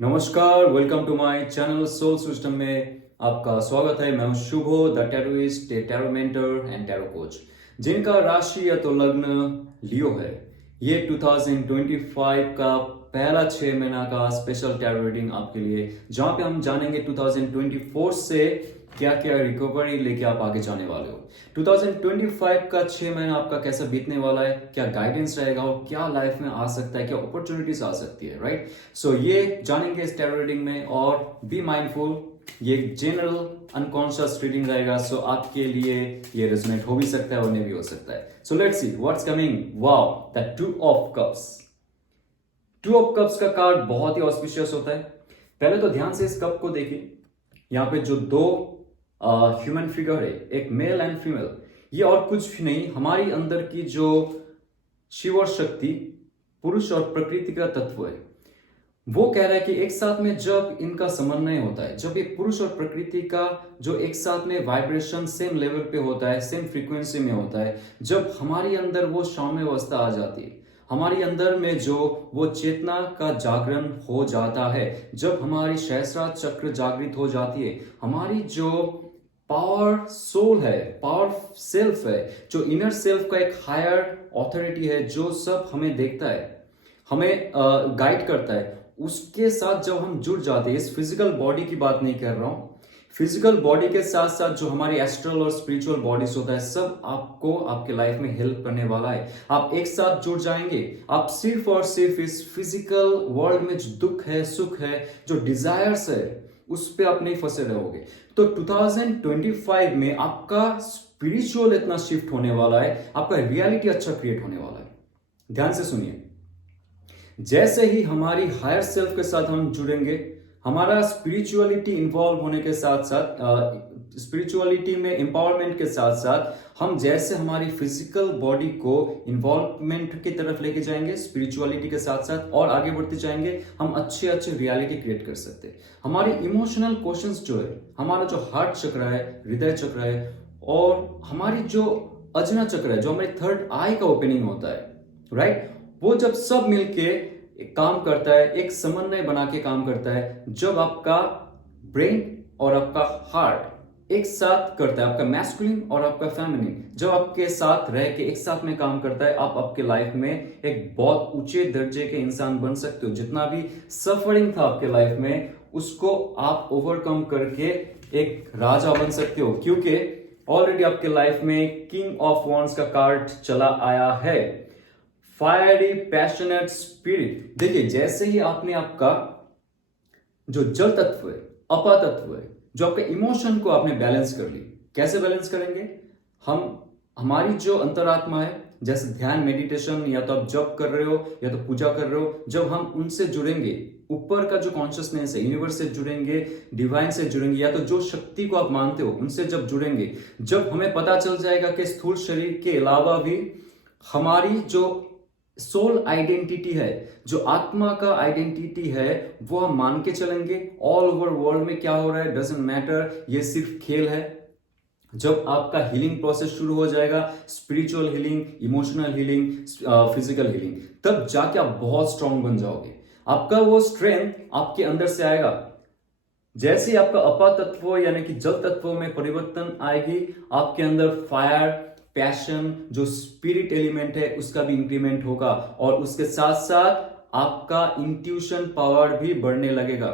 नमस्कार, welcome to my channel soul system में आपका स्वागत है। मैं हूं Shubho, the tarotist, tarot mentor and tarot coach. जिनका राशि या तो लग्न लियो है, ये 2025 का पहला 6 महीना का स्पेशल टैरो रीडिंग आपके लिए, जहां पे हम जानेंगे 2024 से क्या क्या रिकवरी लेके आप आगे जाने वाले हो। 2025 का 6 महीना आपका कैसा बीतने वाला है, क्या गाइडेंस रहेगा और क्या लाइफ में आ सकता है, क्या अपॉर्चुनिटीज आ सकती है, राइट। सो ये जानेंगे इस टैरो रीडिंग में। और बी माइंडफुल, ये जनरल अनकॉन्शियस रीडिंग रहेगा। सो आपके लिए ये रेजोनेट हो भी सकता है और नहीं भी हो सकता है। So let's see what's coming. Wow, the 2 of cups. 2 of cups का कार्ड बहुत ही ऑस्पिशियस होता है। पहले तो ध्यान से इस कप को देखिए। यहाँ पे जो दो ह्यूमन फिगर है, एक मेल एंड फीमेल, ये और कुछ भी नहीं, हमारी अंदर की जो शिव और शक्ति, पुरुष और प्रकृति का तत्व है, वो कह रहा है कि एक साथ में जब इनका समन्वय होता है, जब ये पुरुष और प्रकृति का जो एक साथ में वाइब्रेशन सेम लेवल पे होता है, सेम फ्रीक्वेंसी में होता है, जब हमारी अंदर वो साम्य अवस्था आ जाती है, हमारी अंदर में जो वो चेतना का जागरण हो जाता है, जब हमारी सहस्रार चक्र जागृत हो जाती है, हमारी जो पावर सोल है, पावर सेल्फ है, जो इनर सेल्फ का एक हायर ऑथोरिटी है, जो सब हमें देखता है, हमें गाइड करता है, उसके साथ जब हम जुड़ जाते हैं, इस फिजिकल बॉडी की बात नहीं कर रहा हूं, फिजिकल बॉडी के साथ साथ जो हमारी एस्ट्रल और स्पिरिचुअल बॉडीज होता है, सब आपको आपके लाइफ में हेल्प करने वाला है। आप एक साथ जुड़ जाएंगे। आप सिर्फ और सिर्फ इस फिजिकल वर्ल्ड में जो दुख है, सुख है, जो डिजायर्स है, उस पर आप नहीं फंसे रहोगे। तो 2025 में आपका स्पिरिचुअल इतना शिफ्ट होने वाला है, आपका रियलिटी अच्छा क्रिएट होने वाला है। ध्यान से सुनिए। जैसे ही हमारी हायर सेल्फ के साथ हम जुड़ेंगे, हमारा स्पिरिचुअलिटी इन्वॉल्व होने के साथ साथ, स्पिरिचुअलिटी में एम्पावरमेंट के साथ साथ, हम जैसे हमारी फिजिकल बॉडी को इन्वॉल्वमेंट की तरफ लेके जाएंगे, स्पिरिचुअलिटी के साथ साथ और आगे बढ़ते जाएंगे, हम अच्छे अच्छे रियलिटी क्रिएट कर सकते हैं। हमारी इमोशनल क्वेश्चंस जो है, हमारा जो हार्ट चक्र है, हृदय चक्र है, और हमारी जो अजना चक्र है, जो हमारी थर्ड आई का ओपनिंग होता है, राइट, वो जब सब मिलके एक काम करता है, एक समन्वय बना के काम करता है, जब आपका ब्रेन और आपका हार्ट एक साथ करता है, आपका मैस्कुलिन और आपका फेमिनिन जब आपके साथ रह के एक साथ में काम करता है, आप आपके लाइफ में एक बहुत ऊंचे दर्जे के इंसान बन सकते हो। जितना भी सफरिंग था आपके लाइफ में, उसको आप ओवरकम करके एक राजा बन सकते हो, क्योंकि ऑलरेडी आपके लाइफ में किंग ऑफ वॉन्ड्स का कार्ड चला आया है। Fiery passionate spirit. देखिए, जैसे ही आपने आपका जो जल तत्व है, अपा तत्व है, जो आपके इमोशन को आपने बैलेंस कर ली। कैसे बैलेंस करेंगे हम? हमारी जो अंतरात्मा है, जैसे ध्यान, मेडिटेशन, या तो आप जप कर रहे हो या तो पूजा कर रहे हो, जब हम उनसे जुड़ेंगे, ऊपर का जो कॉन्शियसनेस है, यूनिवर्स से जुड़ेंगे, डिवाइन से जुड़ेंगे, या तो जो शक्ति को आप मानते हो उनसे जब जुड़ेंगे, जब हमें पता चल जाएगा कि स्थूल शरीर के अलावा भी हमारी जो सोल आइडेंटिटी है, जो आत्मा का आइडेंटिटी है, वो हम मान के चलेंगे। ऑल ओवर वर्ल्ड में क्या हो रहा है डजंट मैटर, ये सिर्फ खेल है। जब आपका हीलिंग प्रोसेस शुरू हो जाएगा, spiritual healing, emotional healing, physical healing, तब जाके आप बहुत स्ट्रांग बन जाओगे। आपका वो स्ट्रेंथ आपके अंदर से आएगा। जैसे आपका अपा तत्व यानी कि जल तत्व में परिवर्तन आएगी, आपके अंदर फायर, पैशन, जो स्पिरिट एलिमेंट है, उसका भी इंक्रीमेंट होगा, और उसके साथ साथ आपका इंट्यूशन पावर भी बढ़ने लगेगा।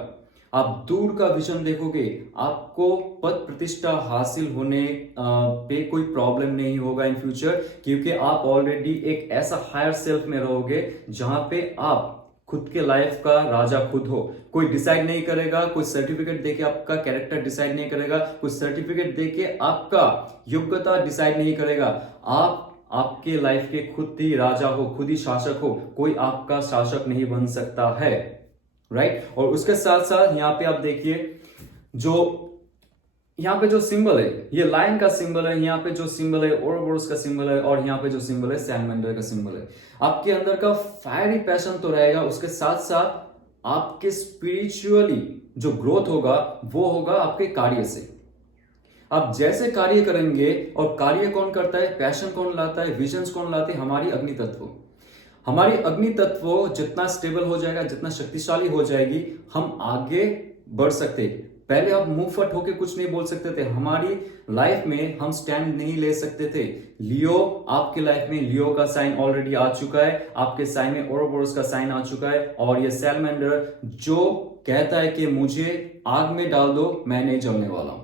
आप दूर का विजन देखोगे, आपको पद प्रतिष्ठा हासिल होने पे कोई प्रॉब्लम नहीं होगा इन फ्यूचर, क्योंकि आप ऑलरेडी एक ऐसा हायर सेल्फ में रहोगे जहां पे आप खुद के लाइफ का राजा खुद हो। कोई डिसाइड नहीं करेगा, कोई सर्टिफिकेट देके आपका कैरेक्टर डिसाइड नहीं करेगा, कोई सर्टिफिकेट देके आपका योग्यता डिसाइड नहीं करेगा। आप आपके लाइफ के खुद ही राजा हो, खुद ही शासक हो, कोई आपका शासक नहीं बन सकता है, राइट। और उसके साथ साथ यहाँ पे आप देखिए, जो यहाँ पे जो सिंबल है, ये लायन का सिंबल है, यहाँ पे जो सिंबल है ओरोबोरस का सिंबल है, और यहाँ पे जो सिंबल है सैलमेंडर का सिंबल है। आपके अंदर का फायरी पैशन तो रहेगा, उसके साथ साथ आपके स्पिरिचुअली जो ग्रोथ होगा, वो होगा आपके कार्य से। आप जैसे कार्य करेंगे, और कार्य कौन करता है, पैशन कौन लाता है, विजन्स कौन लाते हैं, हमारी अग्नि तत्व। हमारी अग्नि तत्व जितना स्टेबल हो जाएगा, जितना शक्तिशाली हो जाएगी, हम आगे बढ़ सकते। पहले आप मुंह फट होके कुछ नहीं बोल सकते थे, हमारी लाइफ में हम स्टैंड नहीं ले सकते थे। लियो, आपके लाइफ में लियो का साइन ऑलरेडी आ चुका है, आपके साइन में ओरोबोरस का साइन आ चुका है, और ये सैलमेंडर जो कहता है कि मुझे आग में डाल दो, मैं नहीं जलने वाला हूं।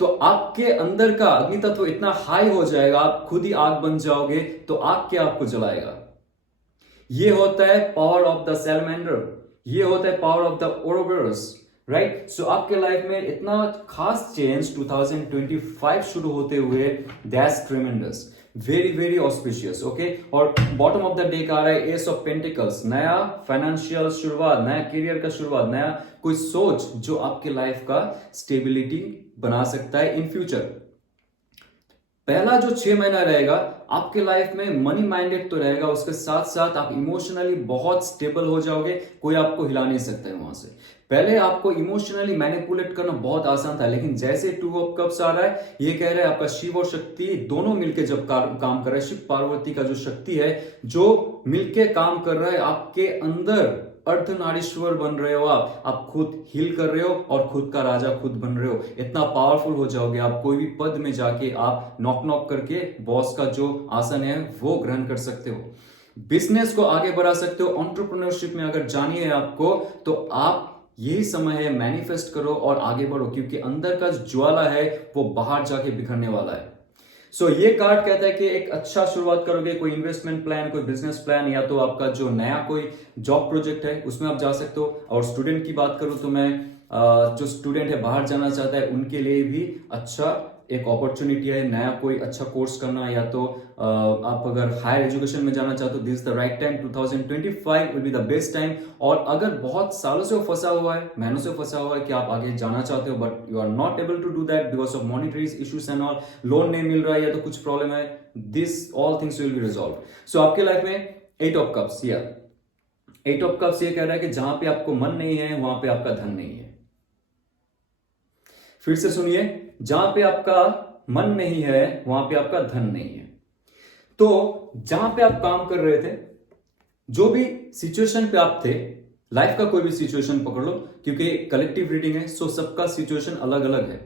तो आपके अंदर का अग्नि तत्व इतना हाई हो जाएगा, आप खुद ही आग बन जाओगे, तो आग क्या आपको जलाएगा? ये होता है पावर ऑफ द सैलमेंडर, ये होता है पावर ऑफ द ओरोबोरस, राइट? सो आपके लाइफ में इतना खास चेंज 2025 शुरू होते हुए, that's ट्रेमेंडस, very very auspicious, okay. और बॉटम ऑफ द डे का आ रहा है एस ऑफ पेंटिकल्स, नया फाइनेंशियल शुरुआत, नया करियर का शुरुआत, नया कोई सोच जो आपके लाइफ का स्टेबिलिटी बना सकता है इन फ्यूचर। पहला जो 6 महीना रहेगा आपके लाइफ में मनी माइंडेड तो रहेगा, उसके साथ साथ आप इमोशनली बहुत स्टेबल हो जाओगे, कोई आपको हिला नहीं सकता है वहां से। पहले आपको इमोशनली मैनिपुलेट करना बहुत आसान था, लेकिन जैसे 2 ऑफ कप्स आ रहा है, ये कह रहा है आपका शिव और शक्ति दोनों मिलकर जब काम कर रहा है, शिव पार्वती का जो शक्ति है जो मिलके काम कर रहा है, आपके अंदर अर्धनारीश्वर बन रहे हो, आप खुद हील कर रहे हो और खुद का राजा खुद बन रहे हो। इतना पावरफुल हो जाओगे आप, कोई भी पद में जाके आप नॉक नॉक करके बॉस का जो आसन है वो ग्रहण कर सकते हो, बिजनेस को आगे बढ़ा सकते हो। एंटरप्रेन्योरशिप में अगर जानी है आपको, तो आप यही समय है, मैनिफेस्ट करो और आगे बढ़ो, क्योंकि अंदर का ज्वाला है वो बाहर जाके बिखरने वाला है। सो ये कार्ड कहता है कि एक अच्छा शुरुआत करोगे, कोई इन्वेस्टमेंट प्लान, कोई बिजनेस प्लान, या तो आपका जो नया कोई जॉब प्रोजेक्ट है उसमें आप जा सकते हो। और स्टूडेंट की बात करूं तो मैं जो स्टूडेंट है बाहर जाना चाहता है उनके लिए भी अच्छा एक अपॉर्चुनिटी है, नया कोई अच्छा कोर्स करना, या तो आप अगर हायर एजुकेशन में जाना चाहते हो, this is the right time. 2025 will be the best time. और अगर बहुत सालों से फंसा हुआ है, महीनों से फंसा हुआ है कि आप आगे जाना चाहते हो but you are not able to do that because of monetary issues and all, loan नहीं मिल रहा है या तो कुछ प्रॉब्लम है, this all things will be resolve. So आपके लाइफ में 8 ऑफ कप्स, या 8 ऑफ कप्स ये कह रहा है कि जहां पे आपको मन नहीं है वहां पे आपका धन नहीं है। फिर से सुनिए, जहां पे आपका मन नहीं है वहां पे आपका धन नहीं है। तो जहां पे आप काम कर रहे थे, जो भी सिचुएशन पे आप थे, लाइफ का कोई भी सिचुएशन पकड़ लो, क्योंकि कलेक्टिव रीडिंग है, सो सबका सिचुएशन अलग अलग है।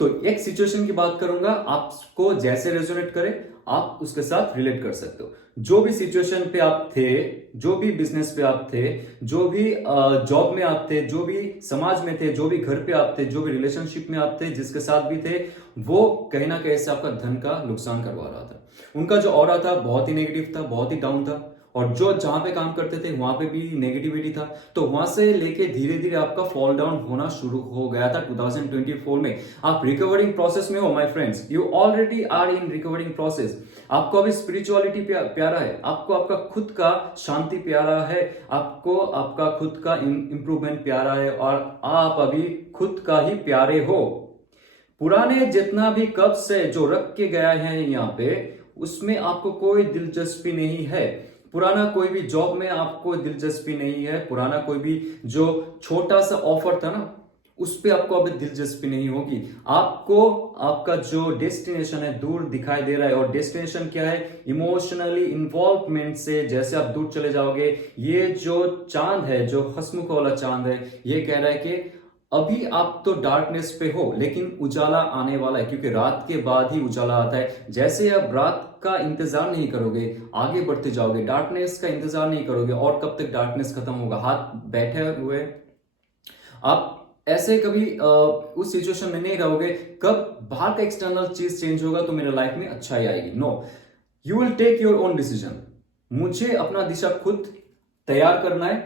तो एक सिचुएशन की बात करूंगा, आपको जैसे रेजोनेट करे आप उसके साथ रिलेट कर सकते हो। जो भी सिचुएशन पे आप थे, जो भी बिजनेस पे आप थे, जो भी जॉब में आप थे, जो भी समाज में थे, जो भी घर पे आप थे, जो भी रिलेशनशिप में आप थे, जिसके साथ भी थे, वो कहीं ना कहीं से आपका धन का नुकसान करवा रहा था। उनका जो ऑरा था बहुत ही नेगेटिव था, बहुत ही डाउन था, और जो जहां पे काम करते थे वहां पे भी नेगेटिविटी था। तो वहां से लेके धीरे धीरे आपका फॉल डाउन होना शुरू हो गया था 2024 में। आप रिकवरिंग प्रोसेस में हो my friends, you already are in recovering process. आपको अभी स्पिरिचुअलिटी प्यारा है, आपको आपका खुद का शांति प्यारा है, आपको आपका खुद का इंप्रूवमेंट प्यारा है, और आप अभी खुद का ही प्यारे हो। पुराने जितना भी कब से जो रख के गया है यहाँ पे, उसमें आपको कोई दिलचस्पी नहीं है। पुराना कोई भी जॉब में आपको दिलचस्पी नहीं है, पुराना कोई भी जो छोटा सा ऑफर था ना, उस पे आपको अभी दिलचस्पी नहीं होगी। आपको आपका जो डेस्टिनेशन है दूर दिखाई दे रहा है, और डेस्टिनेशन क्या है? इमोशनली इन्वॉल्वमेंट से जैसे आप दूर चले जाओगे, ये जो चांद है, जो हंसमुख वाला चांद है, ये कह रहा है कि अभी आप तो डार्कनेस पे हो, लेकिन उजाला आने वाला है, क्योंकि रात के बाद ही उजाला आता है। जैसे आप रात का इंतजार नहीं करोगे, आगे बढ़ते जाओगे, डार्कनेस का इंतजार नहीं करोगे, और कब तक डार्कनेस खत्म होगा? हाथ बैठे हुए आप ऐसे कभी उस सिचुएशन में नहीं रहोगे कब बाहर का एक्सटर्नल चीज चेंज होगा तो मेरे लाइफ में अच्छाई आएगी। No, you will take your own decision. मुझे अपना दिशा खुद तैयार करना है,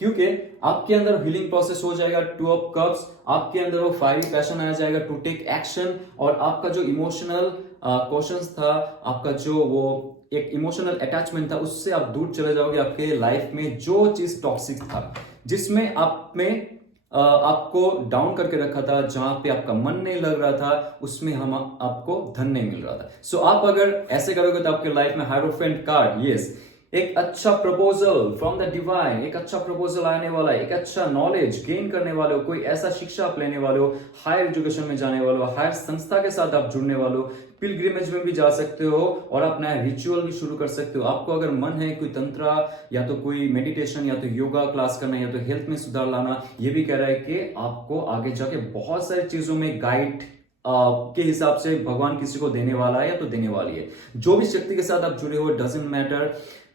क्योंकि आपके अंदर हीलिंग प्रोसेस हो जाएगा। 2 ऑफ कप्स, आपके अंदर वो फायरी पैशन आ जाएगा टू टेक एक्शन, और आपका जो इमोशनल क्वेश्चंस था, आपका जो वो एक इमोशनल अटैचमेंट था, उससे आप दूर चले जाओगे। आपके लाइफ में जो चीज टॉक्सिक था, जिसमें आप में आपको डाउन करके रखा था, जहां पे आपका मन नहीं लग रहा था, उसमें हम आपको धन नहीं मिल रहा था। सो आप अगर ऐसे करोगे तो आपके लाइफ में हायरोफेंट कार्ड, यस, एक अच्छा प्रपोजल फ्रॉम द डिवाइन, एक अच्छा प्रपोजल आने वाला है, एक अच्छा नॉलेज गेन करने वाले हो, कोई ऐसा शिक्षा आप लेने वाले हो, हायर एजुकेशन में जाने वाले हो, हायर संस्था के साथ आप जुड़ने वाले हो, पिलग्रिमेज में भी जा सकते हो और आप नया रिचुअल भी शुरू कर सकते हो। आपको अगर मन है कोई तंत्रा या तो कोई मेडिटेशन या तो योगा क्लास करना या तो हेल्थ में सुधार लाना, ये भी कह रहा है कि आपको आगे जाके बहुत सारी चीजों में गाइड के हिसाब से भगवान किसी को देने वाला है या तो देने वाली है। जो भी शक्ति के साथ आप जुड़े हो, डजंट मैटर,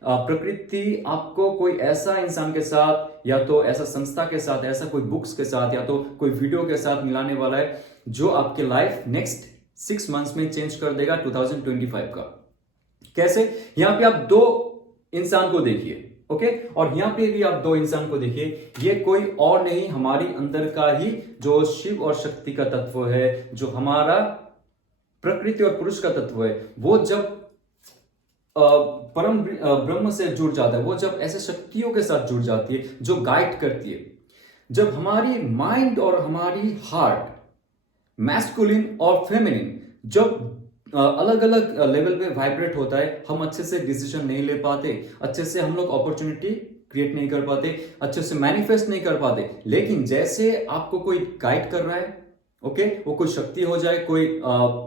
प्रकृति आपको कोई ऐसा इंसान के साथ या तो ऐसा संस्था के साथ, ऐसा कोई बुक्स के साथ या तो कोई वीडियो के साथ मिलाने वाला है जो आपकी लाइफ नेक्स्ट 6 मंथ्स में चेंज कर देगा 2025 का। कैसे? यहां पे आप दो इंसान को देखिए, ओके, और यहां पे भी आप दो इंसान को देखिए। ये कोई और नहीं, हमारी अंदर का ही जो शिव और शक्ति का तत्व है, जो हमारा प्रकृति और पुरुष का तत्व है, वो जब परम ब्रह्म से जुड़ जाता है, वो जब ऐसे शक्तियों के साथ जुड़ जाती है जो गाइड करती है, जब हमारी माइंड और हमारी हार्ट, मैस्कुलिन और फेमिनिन जब अलग अलग लेवल पे वाइब्रेट होता है, हम अच्छे से डिसीजन नहीं ले पाते, अच्छे से हम लोग अपॉर्चुनिटी क्रिएट नहीं कर पाते, अच्छे से मैनिफेस्ट नहीं कर पाते। लेकिन जैसे आपको कोई गाइड कर रहा है, ओके, वो कोई शक्ति हो जाए, कोई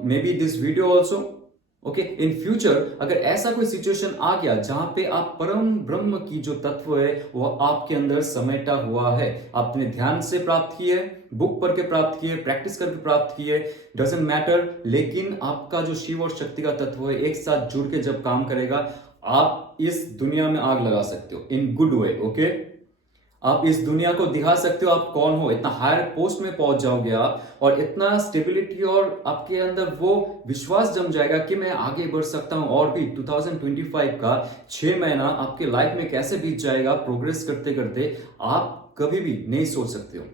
may be this video also, okay, in future अगर ऐसा कोई सिचुएशन आ गया जहां पे आप परम ब्रह्म की जो तत्व है वो आपके अंदर समेटा हुआ है, आपने ध्यान से प्राप्त की है, बुक पढ़ के प्राप्त की है, प्रैक्टिस करके प्राप्त की है, डजंट मैटर, लेकिन आपका जो शिव और शक्ति का तत्व है एक साथ जुड़ के जब काम करेगा, आप इस दुनिया में आग लगा सकते हो इन गुड वे, ओके। आप इस दुनिया को दिखा सकते हो आप कौन हो, इतना हायर पोस्ट में पहुंच जाओगे आप, और इतना स्टेबिलिटी और आपके अंदर वो विश्वास जम जाएगा कि मैं आगे बढ़ सकता हूं। और भी 2025 का 6 महीना आपके लाइफ में कैसे बीत जाएगा प्रोग्रेस करते करते, आप कभी भी नहीं सोच सकते हो।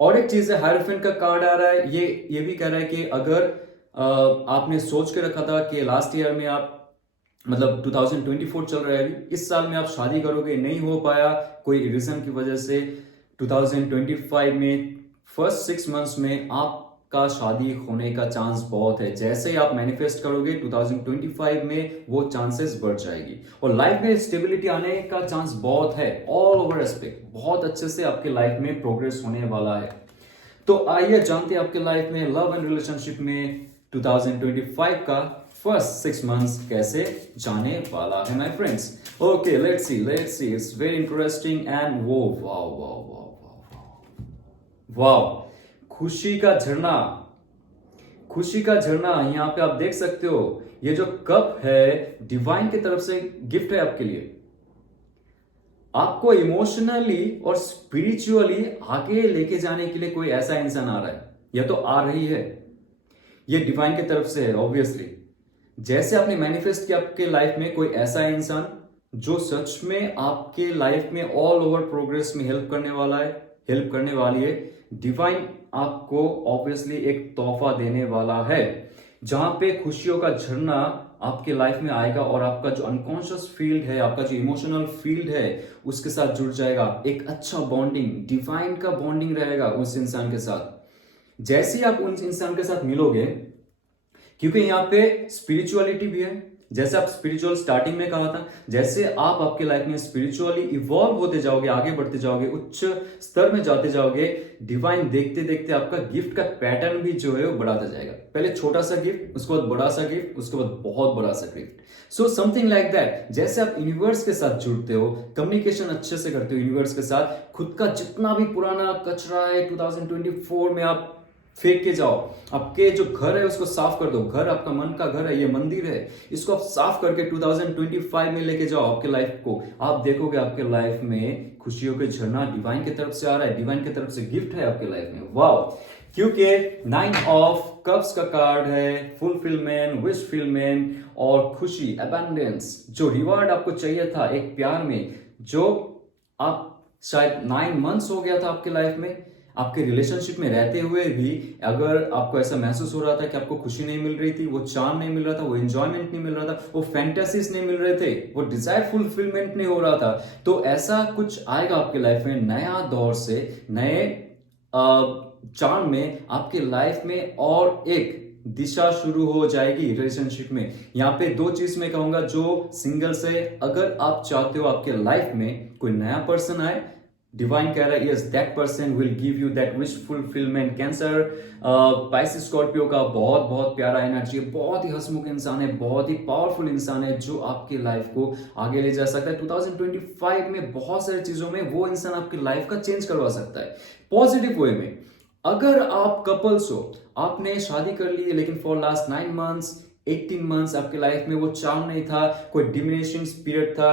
और एक चीज है, हायरफेंट का कार्ड आ रहा है, ये भी कह रहा है कि अगर आपने सोच के रखा था कि लास्ट ईयर में आप, मतलब 2024 चल रहा है अभी, इस साल में आप शादी करोगे, नहीं हो पाया कोई रीजन की वजह से, 2025 में फर्स्ट 6 मंथ्स में आपका शादी होने का चांस बहुत है। जैसे ही आप मैनिफेस्ट करोगे 2025 में वो चांसेस बढ़ जाएगी, और लाइफ में स्टेबिलिटी आने का चांस बहुत है, ऑल ओवर एस्पेक्ट बहुत अच्छे से आपके लाइफ में प्रोग्रेस होने वाला है। तो आइए जानते हैं आपके लाइफ में लव एंड रिलेशनशिप में 2025 का फर्स्ट 6 मंथ्स कैसे जाने वाला है my friends. Okay, let's see, it's very interesting and वो wow wow wow wow wow, खुशी का झरना, खुशी का झरना यहां पे आप देख सकते हो। ये जो कप है डिवाइन की तरफ से गिफ्ट है आपके लिए। आपको इमोशनली और स्पिरिचुअली आगे लेके जाने के लिए कोई ऐसा इंसान आ रहा है या तो आ रही है, ये डिवाइन की तरफ से है ऑब्वियसली। जैसे आपने मैनिफेस्ट किया आपके लाइफ में कोई ऐसा इंसान जो सच में आपके लाइफ में ऑल ओवर प्रोग्रेस में हेल्प करने वाला है, हेल्प करने वाली है, डिवाइन आपको ऑब्वियसली एक तोहफा देने वाला है जहां पे खुशियों का झरना आपके लाइफ में आएगा और आपका जो अनकॉन्शियस फील्ड है, आपका जो इमोशनल फील्ड है उसके साथ जुड़ जाएगा। एक अच्छा बॉन्डिंग, डिवाइन का बॉन्डिंग रहेगा उस इंसान के साथ। जैसे ही आप उन इंसान के साथ मिलोगे, क्योंकि यहां पे स्पिरिचुअलिटी भी है, जैसे आप स्पिरिचुअल स्टार्टिंग में कहा था, जैसे आप आपके लाइफ में स्पिरिचुअली इवॉल्व होते जाओगे, आगे बढ़ते जाओगे, उच्च स्तर में जाते जाओगे, डिवाइन देखते देखते आपका गिफ्ट का पैटर्न भी जो है वो बढ़ाता जाएगा। पहले छोटा सा गिफ्ट, उसके बाद बड़ा सा गिफ्ट, उसके बाद बहुत बड़ा सा gift. So something like that. जैसे आप यूनिवर्स के साथ जुड़ते हो, कम्युनिकेशन अच्छे से करते हो यूनिवर्स के साथ, खुद का जितना भी पुराना कचरा है 2024 में आप फेंक के जाओ। आपके जो घर है उसको साफ कर दो। घर आपका मन का घर है, ये मंदिर है, इसको आप साफ करके 2025 में लेके जाओ आपके लाइफ को। आप देखोगे आपके लाइफ में खुशियों के झरना डिवाइन की तरफ से आ रहा है, डिवाइन की तरफ से गिफ्ट है आपके लाइफ में। वाओ, क्योंकि 9 ऑफ कप्स का कार्ड है फुलफिलमेंट, विशफुलमेंट और खुशी, अबंडेंस। जो रिवार्ड आपको चाहिए था एक प्यार में, जो आप शायद 9 मंथ्स हो गया था आपके लाइफ में, आपके रिलेशनशिप में रहते हुए भी अगर आपको ऐसा महसूस हो रहा था कि आपको खुशी नहीं मिल रही थी, वो चार्म नहीं मिल रहा था, वो एंजॉयमेंट नहीं मिल रहा था, वो फैंटेसीज नहीं मिल रहे थे, वो डिजायर फुलफिलमेंट नहीं हो रहा था, तो ऐसा कुछ आएगा आपके लाइफ में नया दौर से, नए चार्म में आपके लाइफ में, और एक दिशा शुरू हो जाएगी रिलेशनशिप में। यहाँ पे दो चीज मैं कहूंगा जो सिंगल से, अगर आप चाहते हो आपके लाइफ में कोई नया पर्सन आए, डिवाइन कह रहा है yes that person will give you that wish fulfilment. Cancer Pisces Scorpio का बहुत बहुत प्यारा एनर्जी है, बहुत ही हंसमुख इंसान है, बहुत ही पावरफुल इंसान है जो आपकी लाइफ को आगे ले जा सकता है। 2025 में बहुत सारी चीजों में वो इंसान आपकी लाइफ का चेंज करवा सकता है पॉजिटिव वे में। अगर आप कपल्स हो, आपने शादी कर ली लेकिन फॉर लास्ट 9 मंथ्स 18 मंथ्स आपके लाइफ में वो चार्म नहीं था, कोई डिमिनिशिंग पीरियड था,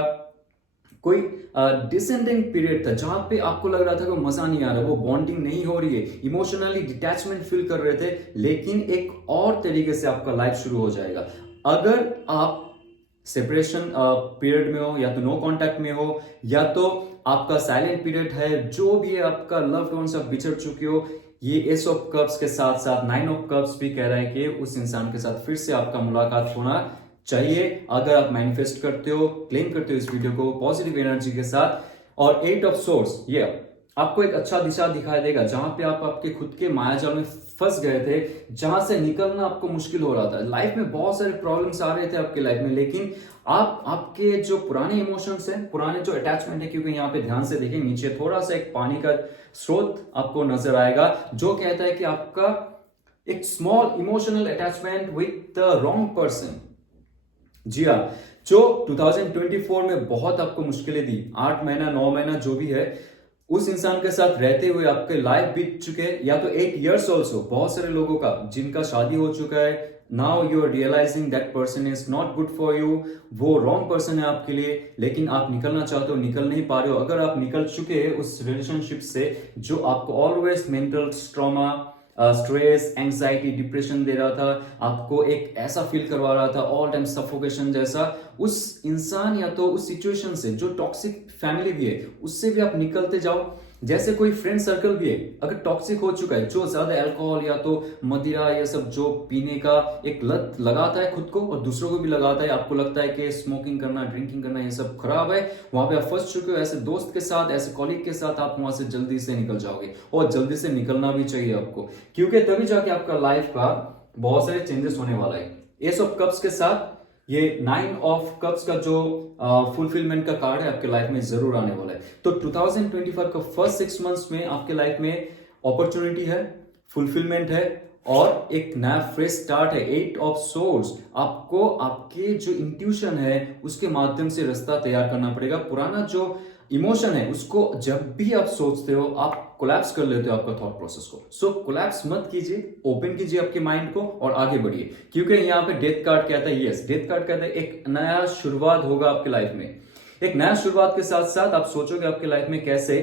कोई डिसेंडिंग पीरियड था जहां पे आपको लग रहा था कि मजा नहीं आ रहा, वो बॉन्डिंग नहीं हो रही है, इमोशनली डिटैचमेंट फील कर रहे थे, लेकिन एक और तरीके से आपका लाइफ शुरू हो जाएगा। अगर आप सेपरेशन पीरियड में हो, या तो नो कांटेक्ट में हो, या तो आपका साइलेंट पीरियड है, जो भी है आपका लव्ड वंस आप बिछड़ चुके हो, ये एस ऑफ कप्स के साथ साथ 9 ऑफ कप्स भी कह रहा है कि उस इंसान के साथ फिर से आपका मुलाकात होना चाहिए। अगर आप मैनिफेस्ट करते हो, क्लेम करते हो इस वीडियो को पॉजिटिव एनर्जी के साथ। और 8 ऑफ सोर्स ये आपको एक अच्छा दिशा दिखाई देगा जहां पे आप आपके खुद के मायाजाल में फंस गए थे, जहां से निकलना आपको मुश्किल हो रहा था। लाइफ में बहुत सारे प्रॉब्लम्स आ रहे थे आपके लाइफ में, लेकिन आप आपके जो पुराने इमोशंस हैं, पुराने जो अटैचमेंट है, क्योंकि यहाँ पे ध्यान से देखिए नीचे थोड़ा सा एक पानी का स्रोत आपको नजर आएगा जो कहता है कि आपका एक small emotional attachment with the wrong person. जी हाँ, जो 2024 में बहुत आपको मुश्किलें दी, 8 महीना 9 महीना जो भी है, उस इंसान के साथ रहते हुए आपके लाइफ बीत चुके, या तो 8 years ऑल्सो, बहुत सारे लोगों का जिनका शादी हो चुका है, now you are realising that person is not good for you, वो रॉन्ग पर्सन है आपके लिए, लेकिन आप निकलना चाहते हो, निकल नहीं पा रहे हो। अगर आप निकल चुके हैं उस रिलेशनशिप से जो आपको always mental trauma, stress, anxiety, depression दे रहा था, आपको एक ऐसा फील करवा रहा था ऑल टाइम सफोकेशन जैसा, उस इंसान या तो उस सिचुएशन से, जो टॉक्सिक फैमिली भी है उससे भी आप निकलते जाओ। जैसे कोई फ्रेंड सर्कल भी है अगर टॉक्सिक हो चुका है, जो ज्यादा अल्कोहल या तो मदिरा ये सब जो पीने का एक लत लगाता है खुद को और दूसरों को भी लगाता है, आपको लगता है कि स्मोकिंग करना, ड्रिंकिंग करना ये सब खराब है, वहां पे आप फंस चुके हो, ऐसे दोस्त के साथ, ऐसे कॉलीग के साथ आप वहां से जल्दी से निकल जाओगे, और जल्दी से निकलना भी चाहिए आपको, क्योंकि तभी जाके आपका लाइफ का बहुत सारे चेंजेस होने वाला है। एस ऑफ कप्स के साथ ये 9 ऑफ कप्स का जो फुलफिलमेंट का कार्ड है आपके लाइफ में जरूर आने वाला है। तो 2025 का फर्स्ट 6 मंथ्स में आपके लाइफ में अपॉर्चुनिटी है, फुलफिलमेंट है, और एक नया फ्रेश स्टार्ट है। 8 ऑफ सोर्स, आपको आपके जो इंट्यूशन है उसके माध्यम से रास्ता तैयार करना पड़ेगा। पुराना जो इमोशन है उसको जब भी आप सोचते हो आप कोलैप्स कर लेते हो आपका थॉट प्रोसेस को। सो कोलैप्स मत कीजिए, ओपन कीजिए आपके माइंड को और आगे बढ़िए, क्योंकि यहाँ पे डेथ कार्ड कहता है, यस डेथ कार्ड कहता है एक नया शुरुआत होगा आपके लाइफ में। एक नया शुरुआत के साथ साथ आप सोचोगे आपके लाइफ में कैसे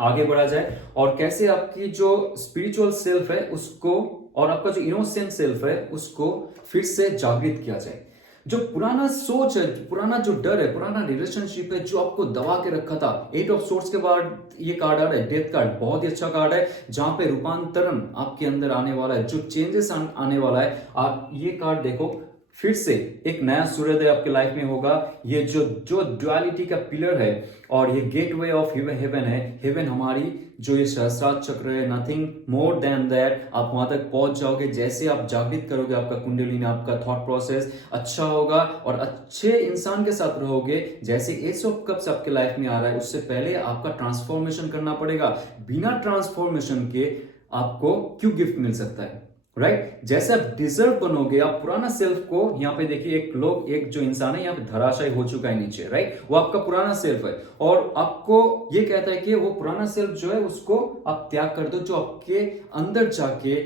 आगे बढ़ा जाए, और कैसे आपकी जो स्पिरिचुअल सेल्फ है उसको और आपका जो इनोसेंट सेल्फ है उसको फिर से जागृत किया जाए। जो पुराना सोच है, पुराना जो डर है, पुराना रिलेशनशिप है जो आपको दबा के रखा था, 8 ऑफ सोर्स के बाद ये कार्ड आ रहा है डेथ कार्ड, बहुत ही अच्छा कार्ड है जहां पे रूपांतरण आपके अंदर आने वाला है, जो चेंजेस आने वाला है। आप ये कार्ड देखो, फिर से एक नया सूर्योदय आपके लाइफ में होगा। ये जो ड्युअलिटी का पिलर है और ये गेटवे ऑफ हेवन है। हेवन हमारी जो ये सहस्रार चक्र है, नथिंग मोर देन दैट, आप वहां तक पहुंच जाओगे जैसे आप जागृत करोगे आपका कुंडलिनी, आपका थॉट प्रोसेस अच्छा होगा और अच्छे इंसान के साथ रहोगे। जैसे एस ऑफ कप्स आपके लाइफ में आ रहा है, उससे पहले आपका ट्रांसफॉर्मेशन करना पड़ेगा। बिना ट्रांसफॉर्मेशन के आपको क्यों गिफ्ट मिल सकता है, राइट? जैसे आप डिजर्व बनोगे, आप पुराना सेल्फ को, यहाँ पे देखिए एक जो इंसान है यहाँ पे धराशायी हो चुका है नीचे, राइट? वो आपका पुराना सेल्फ है और आपको ये कहता है कि वो पुराना सेल्फ जो है उसको आप त्याग कर दो, जो आपके अंदर जाके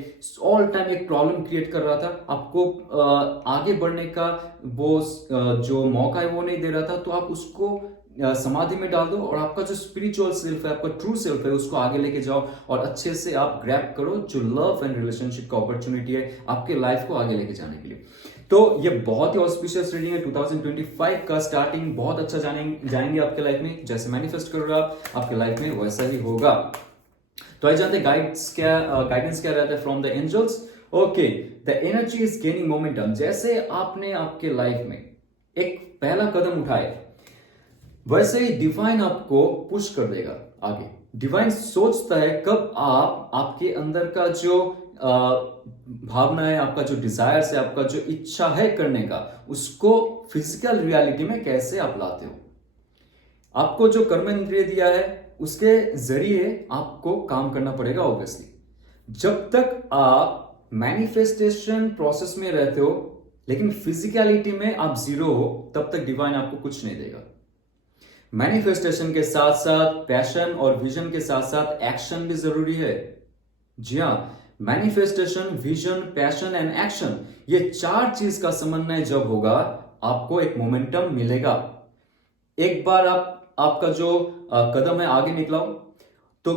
ऑल टाइम एक प्रॉब्लम क्रिएट कर रहा था, आपको आगे बढ़ने का वो जो मौका है वो नहीं दे रहा था। तो आप उसको समाधि में डाल दो और आपका जो स्पिरिचुअल सेल्फ है, आपका ट्रू सेल्फ है, उसको आगे लेके जाओ और अच्छे से आप ग्रैब करो जो लव एंड रिलेशनशिप का अपॉर्चुनिटी है आपके लाइफ को आगे लेके जाने के लिए। तो ये बहुत ही ऑस्पिशियस रीडिंग है। 2025 का स्टार्टिंग बहुत अच्छा जाएंगे आपके लाइफ में। जैसे मैनिफेस्ट करोगे आपके लाइफ में वैसा ही होगा। तो आइए जानते गाइडेंस क्या रहता है from the angels. Okay, the energy is gaining momentum. जैसे आपने आपके लाइफ में एक पहला कदम उठाए, वैसे ही डिवाइन आपको पुश कर देगा आगे। डिवाइन सोचता है कब आप आपके अंदर का जो भावना है, आपका जो डिजायर्स है, आपका जो इच्छा है करने का, उसको फिजिकल रियलिटी में कैसे आप लाते हो। आपको जो कर्म इंद्रिय दिया है उसके जरिए आपको काम करना पड़ेगा ऑब्वियसली। जब तक आप मैनिफेस्टेशन प्रोसेस में रहते हो लेकिन फिजिकलिटी में आप जीरो हो, तब तक डिवाइन आपको कुछ नहीं देगा। मैनिफेस्टेशन के साथ साथ पैशन और विजन के साथ साथ एक्शन भी जरूरी है। जी हाँ, manifestation, vision, passion and action, ये चार चीज का समन्वय जब होगा आपको एक मोमेंटम मिलेगा। एक बार आपका जो कदम है आगे निकलाओ तो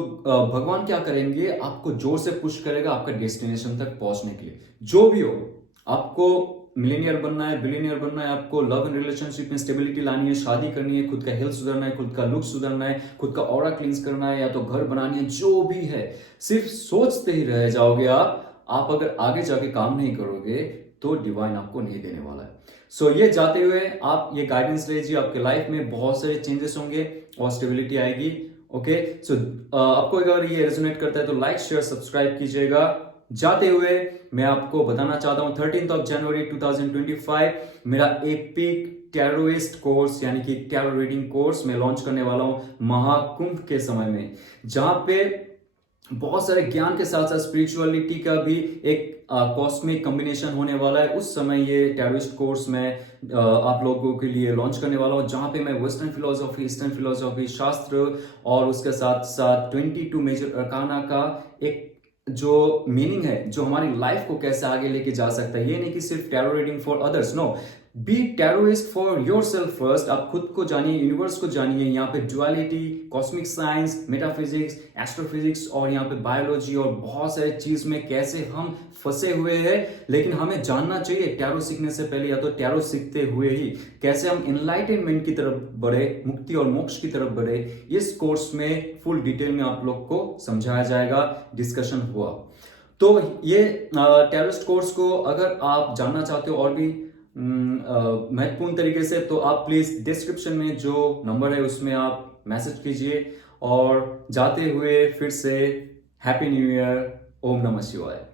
भगवान क्या करेंगे, आपको जोर से पुश करेगा आपका डेस्टिनेशन तक पहुंचने के लिए। जो भी हो, आपको मिलेनियर बनना है, बिलियनियर बनना है, आपको लव एंड रिलेशनशिप में स्टेबिलिटी लानी है, शादी करनी है, खुद का हेल्थ सुधरना है, खुद का लुक सुधरना है, खुद का ऑरा क्लींस करना है, या तो घर बनानी है, जो भी है, सिर्फ सोचते ही रह जाओगे आप अगर आगे जाके काम नहीं करोगे तो डिवाइन आपको नहीं देने वाला है। सो ये जाते हुए आप ये गाइडेंस लीजिए, आपके लाइफ में बहुत सारे चेंजेस होंगे और स्टेबिलिटी आएगी। ओके, सो आपको अगर ये रेजोनेट करता है तो लाइक, शेयर, सब्सक्राइब कीजिएगा। जाते हुए मैं आपको बताना चाहता हूं 13 जनवरी 2025 मेरा एपिक टैरोइस्ट कोर्स यानी कि टैरो रीडिंग कोर्स मैं लॉन्च करने वाला हूं महाकुंभ के समय में, जहां पे बहुत सारे ज्ञान के साथ साथ स्पिरिचुअलिटी का भी एक कॉस्मिक कॉम्बिनेशन होने वाला है। उस समय ये टैरोइस्ट कोर्स मैं आप लोगों के लिए लॉन्च करने वाला हूं, जहां पे मैं वेस्टर्न फिलोसॉफी, ईस्टर्न फिलोसॉफी, शास्त्र और उसके साथ साथ 22 मेजर अरकाना का एक जो मीनिंग है, जो हमारी लाइफ को कैसे आगे लेके जा सकता है। ये नहीं कि सिर्फ tarot reading for others, no, be tarotist for yourself first. आप खुद को जानिए, यूनिवर्स को जानिए। यहाँ पे duality, cosmic science, metaphysics, astrophysics और यहाँ पे बायोलॉजी और बहुत सारे चीज में कैसे हम फंसे हुए हैं, लेकिन हमें जानना चाहिए टैरो सीखने से पहले या तो टैरो सीखते हुए ही कैसे हम एनलाइटनमेंट की तरफ बढ़े, मुक्ति और मोक्ष की तरफ बढ़े। इस कोर्स में फुल डिटेल में आप लोग को समझाया जाएगा, डिस्कशन हुआ। तो ये टैरोइस्ट कोर्स को अगर आप जानना चाहते हो और भी महत्वपूर्ण तरीके से, तो आप प्लीज डिस्क्रिप्शन में जो नंबर है उसमें आप मैसेज कीजिए। और जाते हुए फिर से हैप्पी न्यू ईयर, ओम नमः शिवाय।